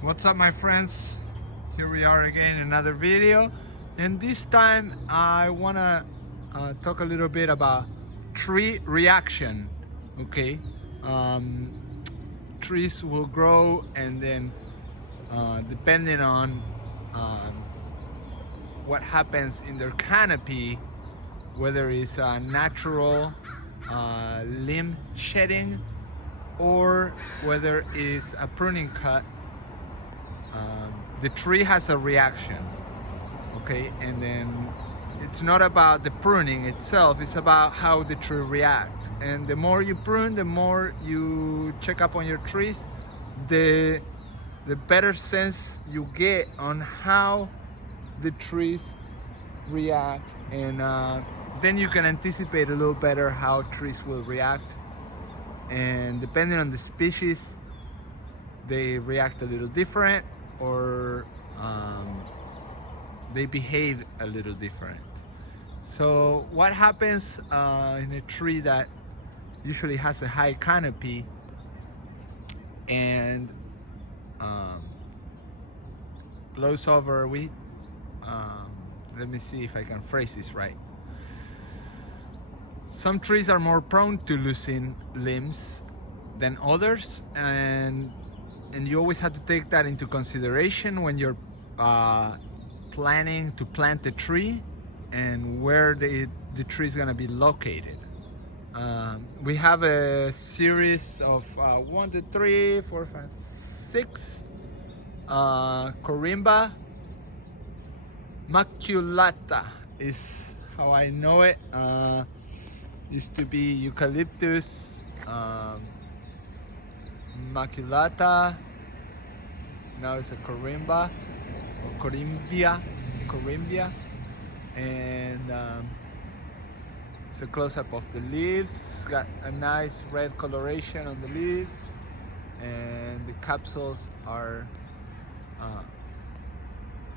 What's up, my friends? Here we are again in another video, and this time I want to talk a little bit about tree reaction. Okay, trees will grow, and then depending on what happens in their canopy, whether it's a natural limb shedding or whether it's a pruning cut, the tree has a reaction. Okay, and then it's not about the pruning itself, it's about how the tree reacts. And the more you prune, the more you check up on your trees, the better sense you get on how the trees react, and then you can anticipate a little better how trees will react. And depending on the species, they react a little different, or they behave a little different. So what happens in a tree that usually has a high canopy and blows over with, let me see if I can phrase this right. Some trees are more prone to losing limbs than others, and you always have to take that into consideration when you're planning to plant the tree and where the tree is going to be located. We have a series of 1, 2, 3, 4, 5, 6 Corimbia. Maculata is how I know it. Used to be eucalyptus, maculata. Now it's a Corimbia, or Corimbia, and it's a close-up of the leaves. It's got a nice red coloration on the leaves, and the capsules are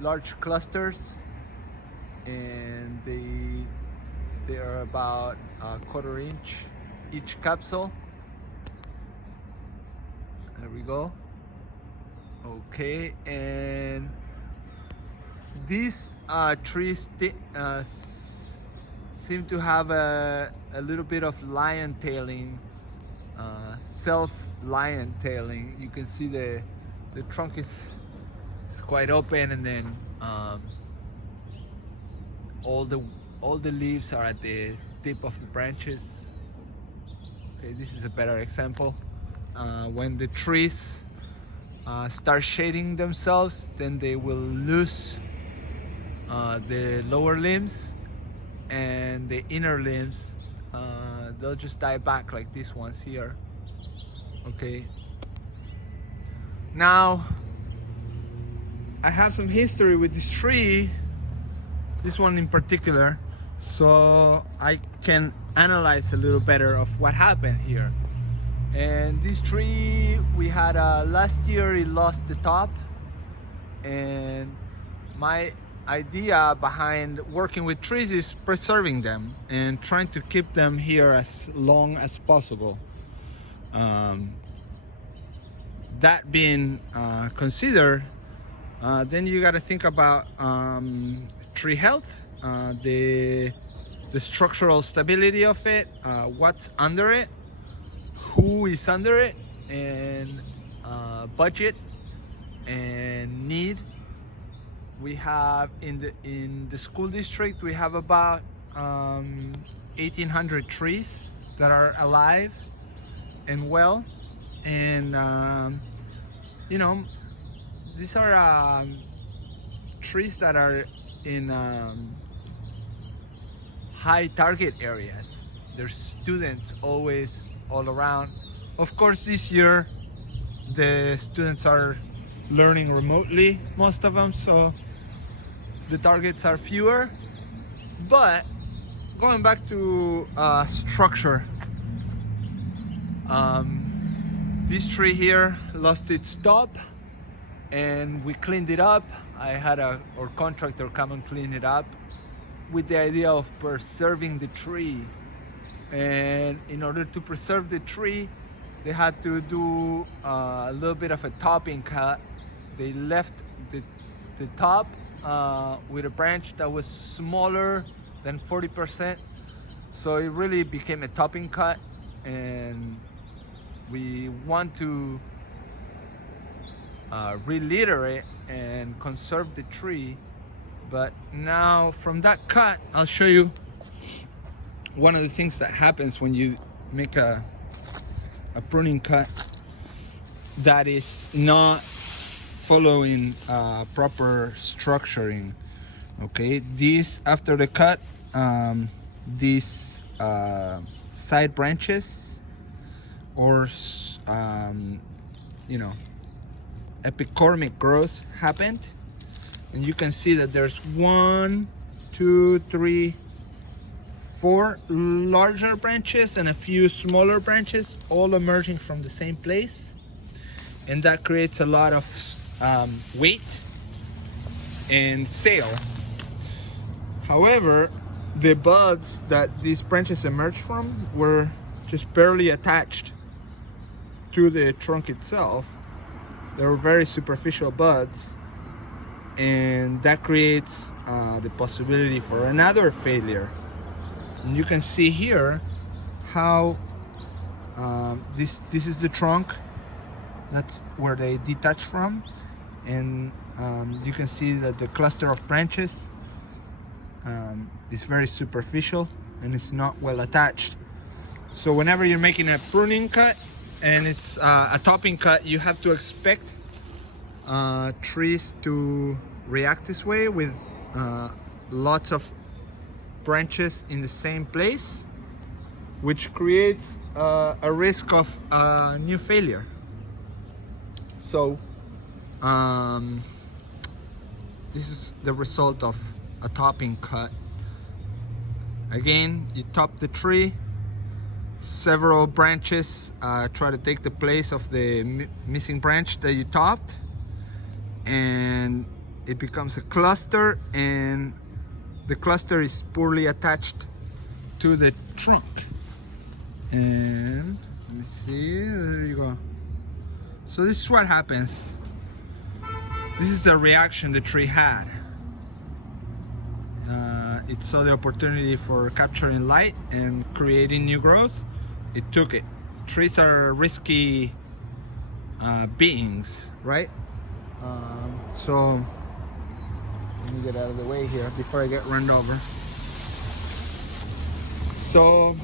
large clusters, and they are about a 1/4 inch each capsule. There we go. Okay, and these trees seem to have a little bit of lion tailing, self lion tailing. You can see the trunk is quite open, and then all the leaves are at the tip of the branches. Okay, this is a better example. When the trees start shading themselves, then they will lose the lower limbs, and the inner limbs they'll just die back like these ones here. Okay, now I have some history with this tree, this one in particular, so I can analyze a little better of what happened here. And this tree, we had last year it lost the top, and my idea behind working with trees is preserving them and trying to keep them here as long as possible. That being considered, then you got to think about tree health, the structural stability of it, what's under it, who is under it, and budget and need. We have in the school district, we have about 1,800 trees that are alive and well, and you know, these are trees that are in high target areas. There's students always all around. Of course, this year the students are learning remotely, most of them, so the targets are fewer. But going back to structure, this tree here lost its top, and we cleaned it up. I had our contractor come and clean it up with the idea of preserving the tree. And in order to preserve the tree, they had to do a little bit of a topping cut they left the top with a branch that was smaller than 40%. So it really became a topping cut, and we want to re-litter it and conserve the tree. But now from that cut, I'll show you one of the things that happens when you make a pruning cut that is not following proper structuring. Okay, these after the cut, these side branches or you know, epicormic growth happened, and you can see that there's 1, 2, 3, 4 larger branches and a few smaller branches all emerging from the same place, and that creates a lot of weight and sail. However, the buds that these branches emerged from were just barely attached to the trunk itself. They were very superficial buds, and that creates the possibility for another failure. And you can see here how this is the trunk. That's where they detach from, and you can see that the cluster of branches is very superficial and it's not well attached. So whenever you're making a pruning cut and it's a topping cut, you have to expect trees to react this way, with lots of branches in the same place, which creates a risk of new failure. So this is the result of a topping cut. Again, you top the tree, several branches try to take the place of the missing branch that you topped, and it becomes a cluster, and the cluster is poorly attached to the trunk. And let me see, there you go. So this is what happens. This is the reaction the tree had. It saw the opportunity for capturing light and creating new growth. It took it. Trees are risky beings, right? So let me get out of the way here before I get run over. So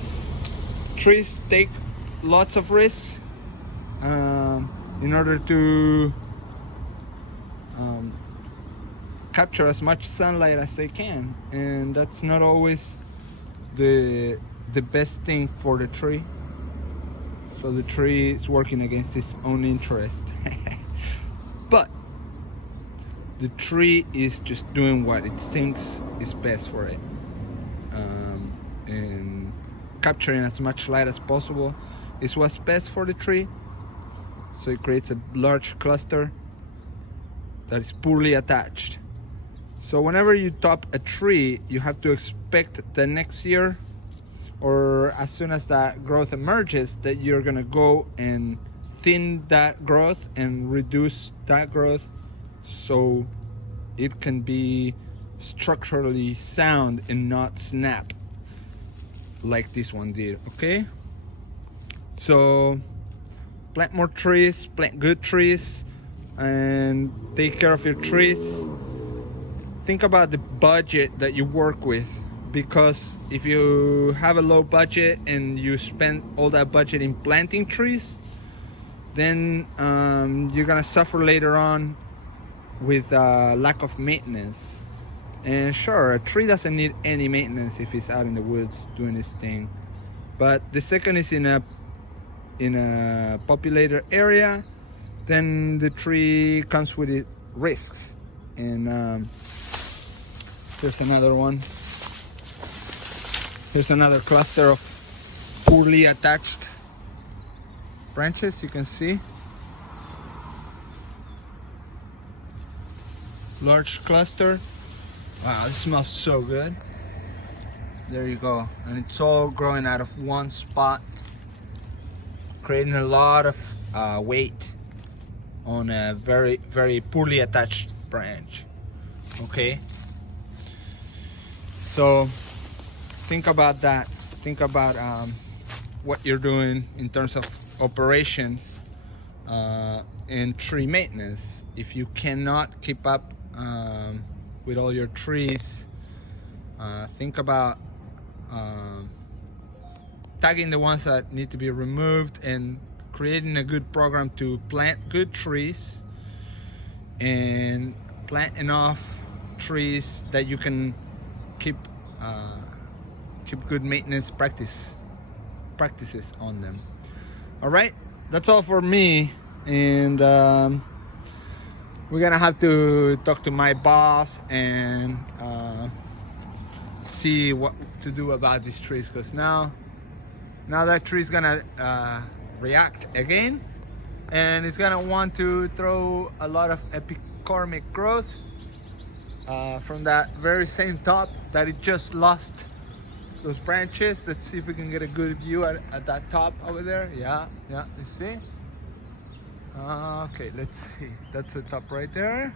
trees take lots of risks in order to capture as much sunlight as they can, and that's not always the best thing for the tree. So the tree is working against its own interest. But the tree is just doing what it thinks is best for it, and capturing as much light as possible is what's best for the tree. So it creates a large cluster that is poorly attached. So whenever you top a tree, you have to expect the next year, or as soon as that growth emerges, that you're gonna go and thin that growth and reduce that growth so it can be structurally sound and not snap like this one did. Okay, so plant more trees, plant good trees, and take care of your trees. Think about the budget that you work with, because if you have a low budget and you spend all that budget in planting trees, then you're gonna suffer later on with lack of maintenance. And sure, a tree doesn't need any maintenance if it's out in the woods doing its thing, but the second is in a populated area, then the tree comes with it risks. And here's another one. Here's another cluster of poorly attached branches. You can see large cluster. Wow, this smells so good. There you go. And it's all growing out of one spot, creating a lot of weight on a very, very poorly attached branch. Okay, so think about that. Think about what you're doing in terms of operations and tree maintenance. If you cannot keep up with all your trees, think about tagging the ones that need to be removed and creating a good program to plant good trees and plant enough trees that you can keep good maintenance practices on them. All right, that's all for me, and we're gonna have to talk to my boss and see what to do about these trees, because now that tree is gonna react again, and it's gonna want to throw a lot of epicormic growth from that very same top that it just lost those branches. Let's see if we can get a good view at that top over there. Yeah, you see? Okay, let's see. That's the top right there,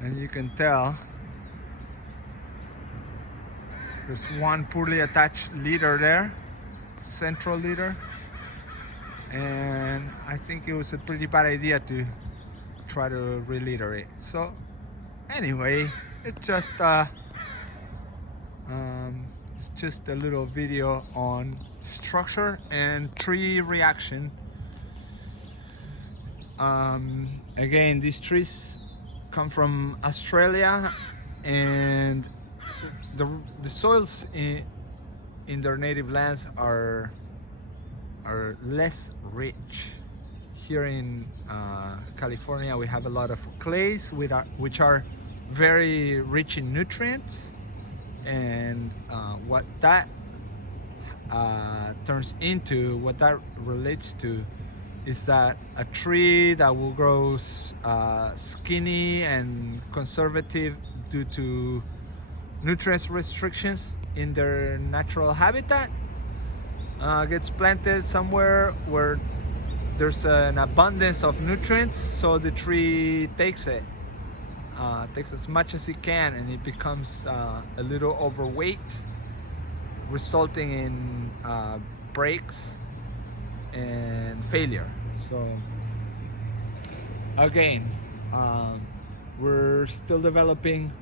and you can tell there's one poorly attached leader there, central leader, and I think it was a pretty bad idea to try to re-leader it. So anyway, it's just a little video on structure and tree reaction. Again, these trees come from Australia, and the soils in their native lands are less rich. Here in California, we have a lot of clays which are very rich in nutrients, and what that turns into, what that relates to, is that a tree that will grow skinny and conservative due to nutrient restrictions in their natural habitat gets planted somewhere where there's an abundance of nutrients, so the tree takes as much as it can, and it becomes a little overweight, resulting in breaks and failure. So again, we're still developing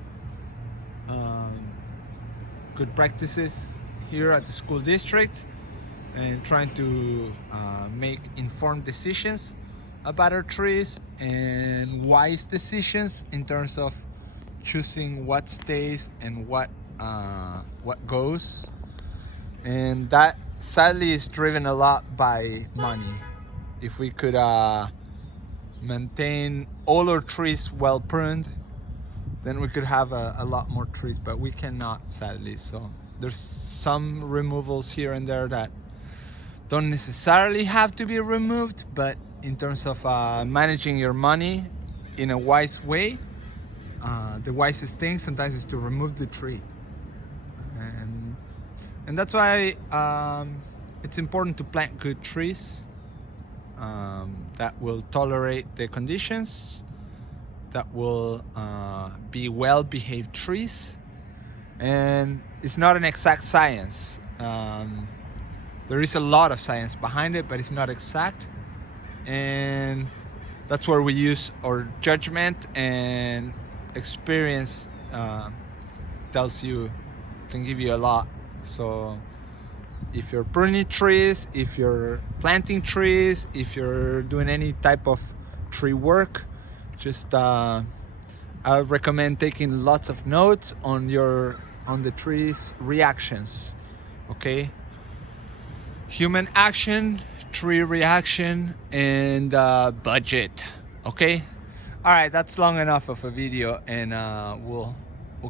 good practices here at the school district and trying to make informed decisions about our trees and wise decisions in terms of choosing what stays and what goes. And that sadly is driven a lot by money. If we could maintain all our trees well pruned, then we could have a lot more trees, but we cannot, sadly. So there's some removals here and there that don't necessarily have to be removed, but in terms of managing your money in a wise way, the wisest thing sometimes is to remove the tree. And that's why it's important to plant good trees that will tolerate the conditions, that will be well-behaved trees. And it's not an exact science. There is a lot of science behind it, but it's not exact. And that's where we use our judgment, and experience can give you a lot. So if you're pruning trees, if you're planting trees, if you're doing any type of tree work, just I recommend taking lots of notes on the trees' reactions. Okay, human action, tree reaction, and budget. Okay, all right, that's long enough of a video, and we'll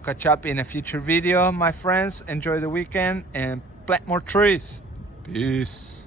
catch up in a future video, my friends. Enjoy the weekend and plant more trees. Peace.